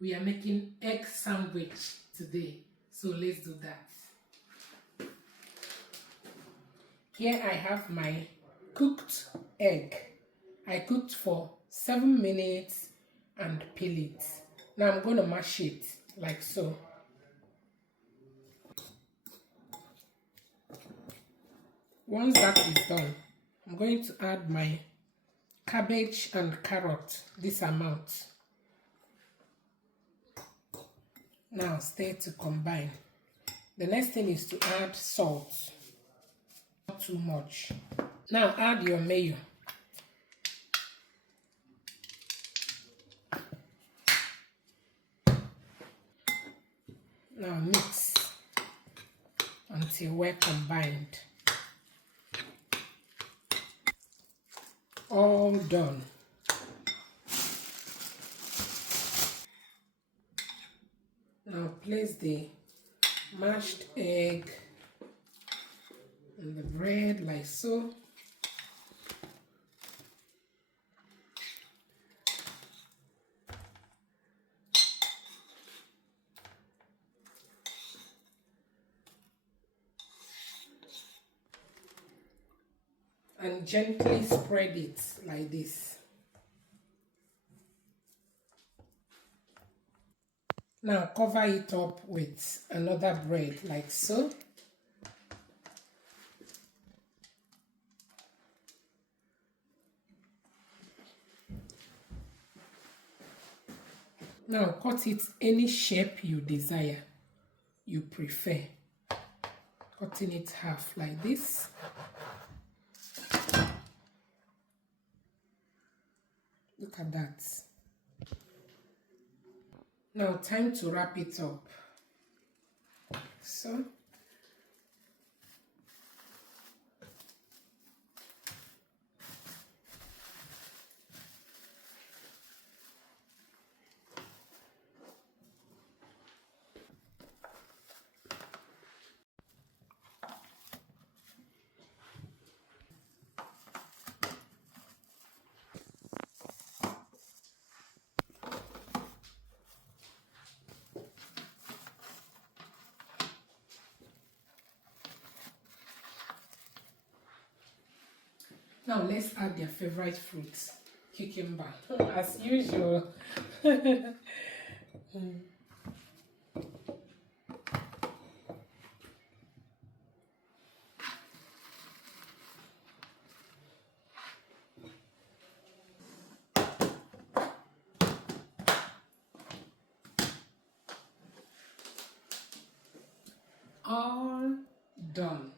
we are making egg sandwich today. So let's do that. Here I have my cooked egg. I cooked for 7 minutes and peel it. Now I'm going to mash it like so. Once that is done, I'm going to add my cabbage and carrot, this amount. Now stir to combine. The next thing is to add salt. Not too much. Now add your mayo. Now mix until we're combined. All done. Now place the mashed egg on the bread like so. And gently spread it like this. Now cover it up with another bread like so. Now cut it any shape you desire, you prefer. Cutting it half like this. Look at that. Now time to wrap it up. So now let's add their favorite fruits, cucumber, as usual. All done.